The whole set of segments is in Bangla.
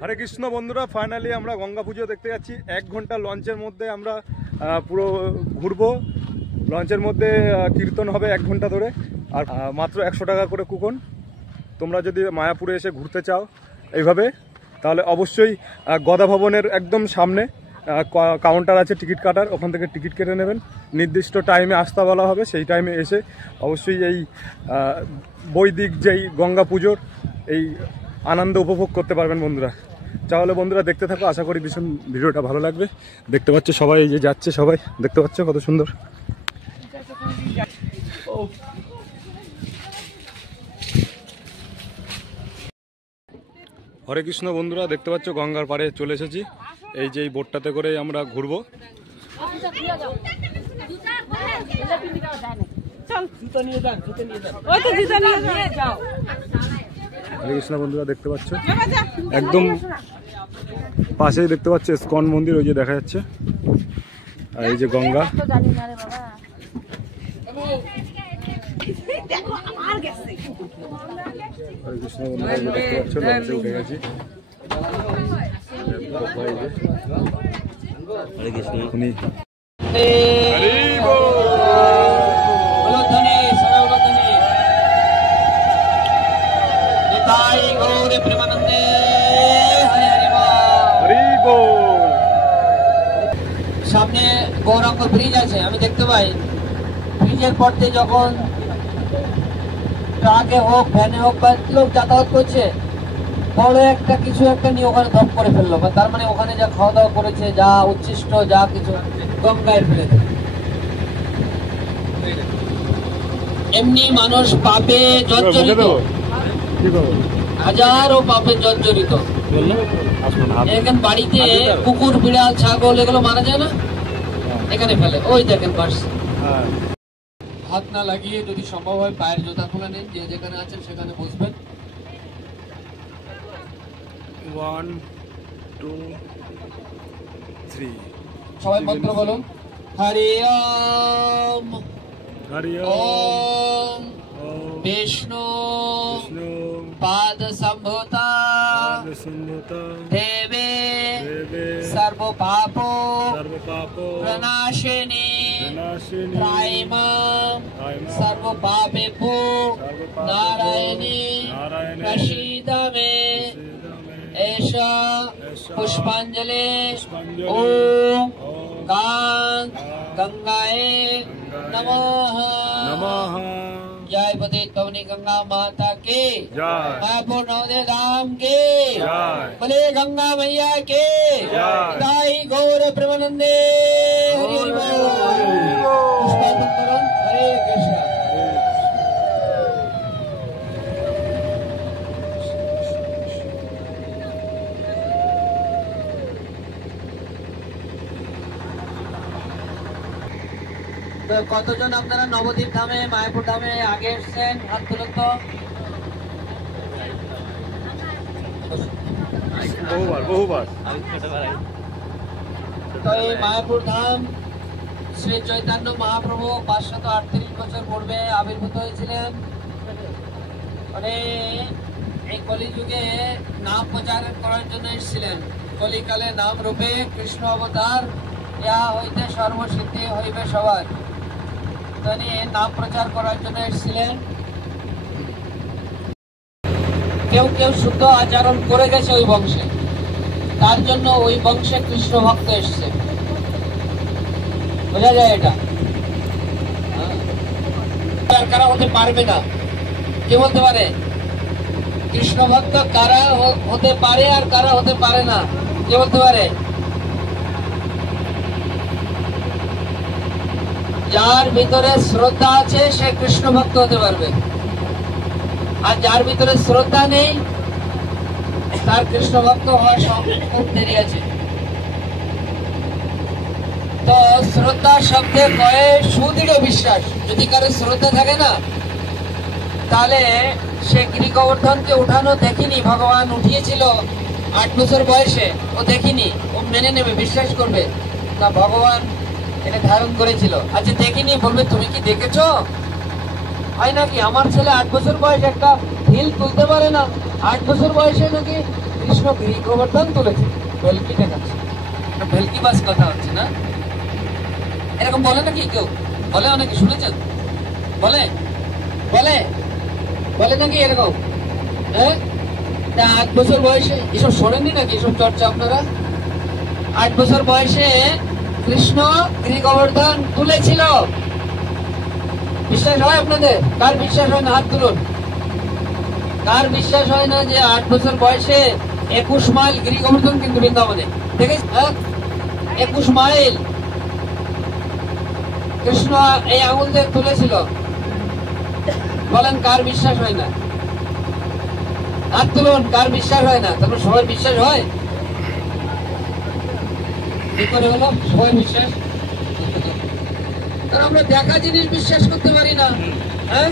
হরে কৃষ্ণ বন্ধুরা, ফাইনালি আমরা গঙ্গা পুজো দেখতে যাচ্ছি। 1 ঘন্টা লঞ্চের মধ্যে আমরা পুরো ঘুরবো। লঞ্চের মধ্যে কীর্তন হবে 1 ঘন্টা ধরে, আর মাত্র 100 টাকা করে কুপন। তোমরা যদি মায়াপুরে এসে ঘুরতে চাও এইভাবে, তাহলে অবশ্যই গদা ভবনের একদম সামনে কাউন্টার আছে টিকিট কাটার, ওখান থেকে টিকিট কেটে নেবেন। নির্দিষ্ট টাইমে আসতে বলা হবে, সেই টাইমে এসে অবশ্যই এই বৈদিক যেই গঙ্গা পুজোর এই আনন্দ উপভোগ করতে পারবেন বন্ধুরা। তাহলে বন্ধুরা দেখতে থাকো, আশা করি ভীষণ ভিডিওটা ভালো লাগবে। দেখতে পাচ্ছ সবাই এই যে যাচ্ছে, সবাই দেখতে পাচ্ছ কত সুন্দর। হরে কৃষ্ণ বন্ধুরা, দেখতে পাচ্ছ গঙ্গার পাড়ে চলে এসেছি। এই যে এই বোটটাতে করে আমরা ঘুরবো। হরে কৃষ্ণ বন্ধুরা, দেখতে পাচ্ছ একদম পাশেই দেখতে পাচ্ছ ইস্কন মন্দির, ওই যে দেখা যাচ্ছে। আর এই যে গঙ্গা। হরে কৃষ্ণ বন্ধুরা, দেখতে পাচ্ছ লঞ্চে উঠে গেছি। হরে কৃষ্ণ। সামনে গৌরাঙ্গ ব্রিজ আছে, আমি দেখতে পাই। ব্রিজের পথে যখন ট্রাকে হোক ভ্যানে হোক বা লোক যাতায়াত করছে, বড় একটা কিছু একটা নিয়ে ওখানে ধপ করে ফেললো, বা তার মানে ওখানে যা খাওয়া দাওয়া করেছে, যা উচ্ছিষ্ট যা কিছু গঙ্গায় ফেলে দেবে। এমনি মানুষ পাপে জর্জরিত, হাজারো পাপে জর্জরিত। এখানে বাড়িতে কুকুর বিড়াল ছাগল এগুলো মারা যায় না, এখানে ফেলে। ওই দেখেন পাশ, হাত না লাগিয়ে যদি সম্ভব হয় পায়ের জুতা খুলে নেন, যে যেখানে আছেন সেখানে বসবেন। 1 2 3 সবাই মন্ত্র বলুন। হরি ওম হরি ওম বিষ্ণু পাদ সম্ভূতা দেবে সর্ব পাপ প্রনাশিনী ত্রাইমাম সর্ব পাপেভ্যো নারায়ণী প্রসীদ মে। এষা পুষ্পাঞ্জলি ওম গঙ্গায়ে নমঃ। जय पतित पावनी गंगा माता के, मायापुर नवोदय धाम के, बोले गंगा मैया के, दाई गौर प्रेमानंदे। हरि कृष्ण। তো কতজন আপনারা নবদ্বীপ ধামে মায়াপুর ধামে আগে এসছেন? হাত তুলুন তো। বহুবার। তো এই মায়াপুর ধাম শ্রী চৈতন্য মহাপ্রভু 538 বছর পূর্বে আবির্ভূত হয়েছিলেন। মানে এই কলিযুগে নাম প্রচার করার জন্য এসেছিলেন। কলিকালে নাম রূপে কৃষ্ণ অবতার, ইহা হইতে সর্বসিদ্ধি হইবে সবার। তিনি নাম প্রচার করার জন্য এসেছিলেন। কেউ কেউ শুদ্ধ আচরণ করে গেছে ওই বংশে, তার জন্য ওই বংশে কৃষ্ণ ভক্ত এসছে। বোঝা যায় এটা? কারা হতে পারবে না, কে বলতে পারে? কৃষ্ণ ভক্ত কারা হতে পারে আর কারা হতে পারে না, কে বলতে পারে? যার ভিতরে শ্রদ্ধা আছে সে কৃষ্ণ ভক্ত হতে পারবে, আর যার ভিতরে শ্রদ্ধা নেই তার কৃষ্ণ ভক্ত হওয়ার খুব দেরি আছে। তো শ্রদ্ধা শব্দে কয়ে সুদৃঢ় বিশ্বাস। যদি কারো শ্রদ্ধা থাকে না, তাহলে সে গিরি গোবর্ধনকে উঠানো দেখিনি, ভগবান উঠিয়েছিল 8 বছর বয়সে, ও দেখিনি, ও মেনে নেবে, বিশ্বাস করবে না ভগবান এটা ধারণ করেছিল। আচ্ছা দেখিনি বলবে তুমি কি দেখেছো? হয় নাকি? আমার ছেলে 8 বছর বয়স একটা ঢিল তুলতে পারে না। 8 বছর বয়সে নাকি কৃষ্ণ গিরি গোবর্ধন তুলেছে, ভেলকি দেখাচ্ছে, ভেলকি বাস কথা হচ্ছে না, এরকম বলে নাকি কেউ? বলে অনেকে, শুনেছেন? বলে বলে বলে নাকি এরকম? হ্যাঁ, 8 বছর বয়সে এসব শোনেননি নাকি এসব চর্চা আপনারা? 8 বছর বয়সে কৃষ্ণ গিরি গোবর্ধন তুলেছিল। বিশ্বাস হয় আপনাদের? কার বিশ্বাস হয় না হাত তুলুন। কার বিশ্বাস হয় না যে 8 বছর বয়সে 21 মাইল গিরি গোবর্ধন কিন্তু বৃন্দাবনে দেখেছি? 21 মাইল কৃষ্ণ এই আঙুল দিয়ে তুলেছিল। বলেন কার বিশ্বাস হয় না? হাত তুলুন, কার বিশ্বাস হয় না? তারপর সবার বিশ্বাস হয়? কি করে হলো সবাই বিশ্বাস? কারণ আমরা দেখা জিনিস বিশ্বাস করতে পারি না। হ্যাঁ,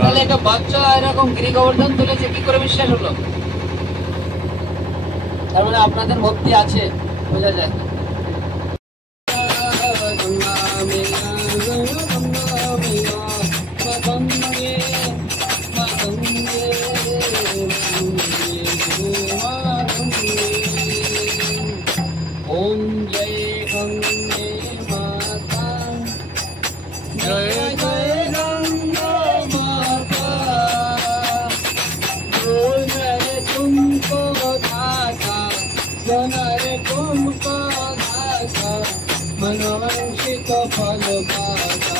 তাহলে একটা বাচ্চা এরকম গিরি গোবর্ধন তুলেছে, কি করে বিশ্বাস হলো? তার মানে আপনাদের ভক্তি আছে, বোঝা যায়। ओम जय गंगे माता, जय जय गंगा माता, जो नर तुमको धाता, जो नर तुमको धाता, मनोवांछित फल पाता।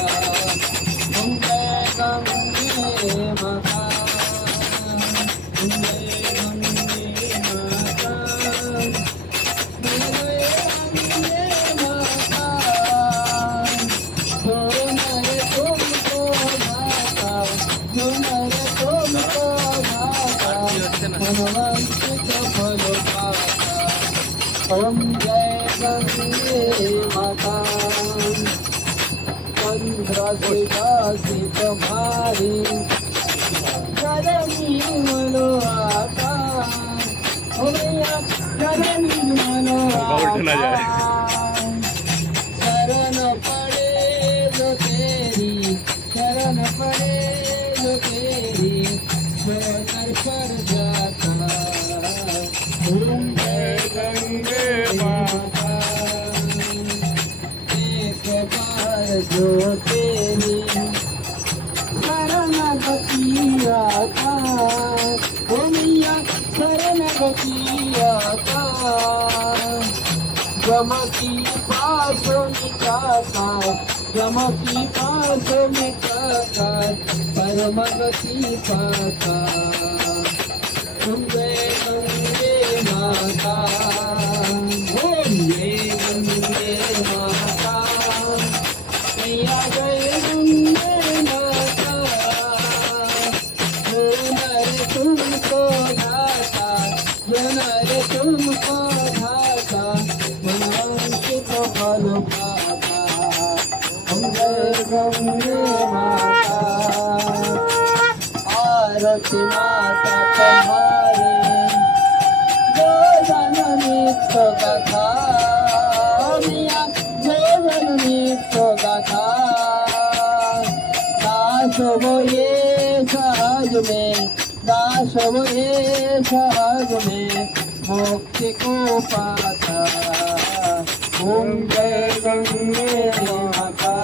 ओम जय गंगे माता, ओम जय गंगे माता, ओम जय गंगे माता, चंद्र से दासी तुम्हारी, करनी मनो आता, करनी मनो आता, शरण पड़े जो तेरी, शरण पड़े जो तेरी, छोड़कर कर जाता। ओम जय गंगे माता, एक बार जो तेरी शरणगति आता, ओ मैया शरणगति आता, जम की पास मिटाता, जम की पास मिटाता, परम गति पाता। ओम जय गंगे माता, ओम जय गंगे माता, मैया जय गंगे माता, जो नर तुमको धाता, जो नर तुमको धाता, मनोवांछित फल पाता। ओम जय गंगे माता, आरती माता तुम्हारी, जो जननी तो कथा, मिया जो जननी तो कथा, दास वो ये सहज में, दास वो ये सहज में, मुक्ति को पाता। ओम जय गंगे माता,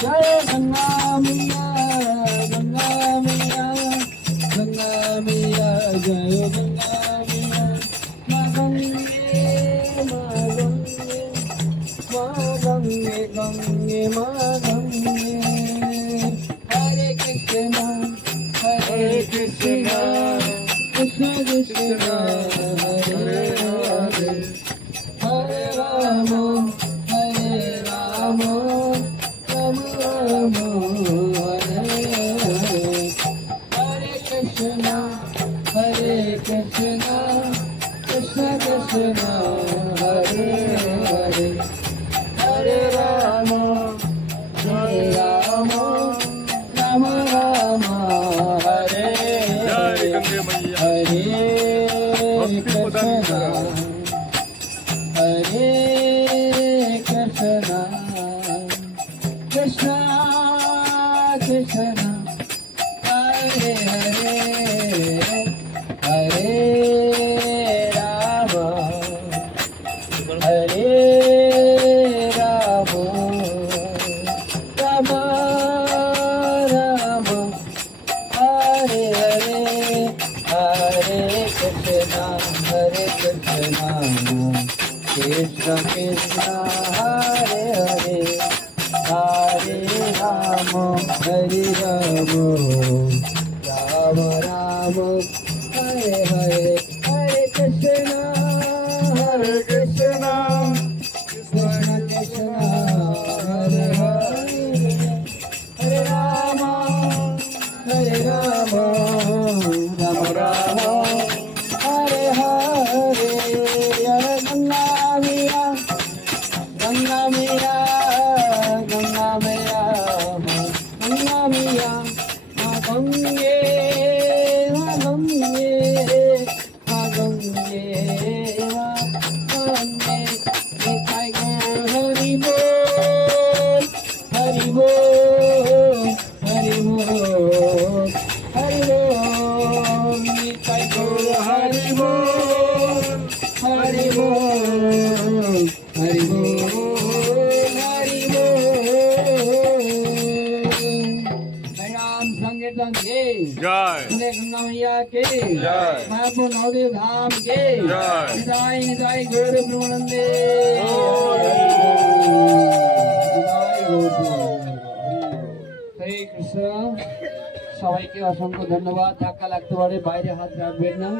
जय गंगा मैया, गंगा मैया, गंगा मैया, जय गंगा मैया, माँ गंगे, माँ गंगे, माँ गंगे, गंगे माँ गंगे। हरे कृष्णा, हरे कृष्णा, कृष्ण कृष्णा, हरे हरे, हरे राम, राम राम, हरे हरे, हरे कृष्णा, कृष्ण कृष्ण, हरे हरे, हरे राम, राम राम, हरे हरे, हरे कृष्णा, हरे कृष्णा, कृष्ण कृष्ण, कृष्ण कृष्ण हरे हरे हरे राम हरे राम राम राम हरे हरे हरे कृष्ण कृष्ण कृष्ण हरे हरे हरे राम राम राम हरे हरे हरे गंगा मैया गंगा मैया गंगा मैया गंगा मैया माँ गंगे माँ गंगे माँ गंगे माँ गंगे निताई गौर हरि बोल हरि बोल हरि बोल हरि बोल निताई गौर हरि बोल हरि बोल हरि बोल हरि बोल राम संकीर्तन के জয় गंगा मैया के जय। महात्मा नवदेव धाम के जय। निताई निताई गौर ब्रह्मानंदे হরে কৃষ্ণ সবাইকে অসংখ্য ধন্যবাদ ধাক্কা লাগতে পারে বাইরে হাত রাখবেন না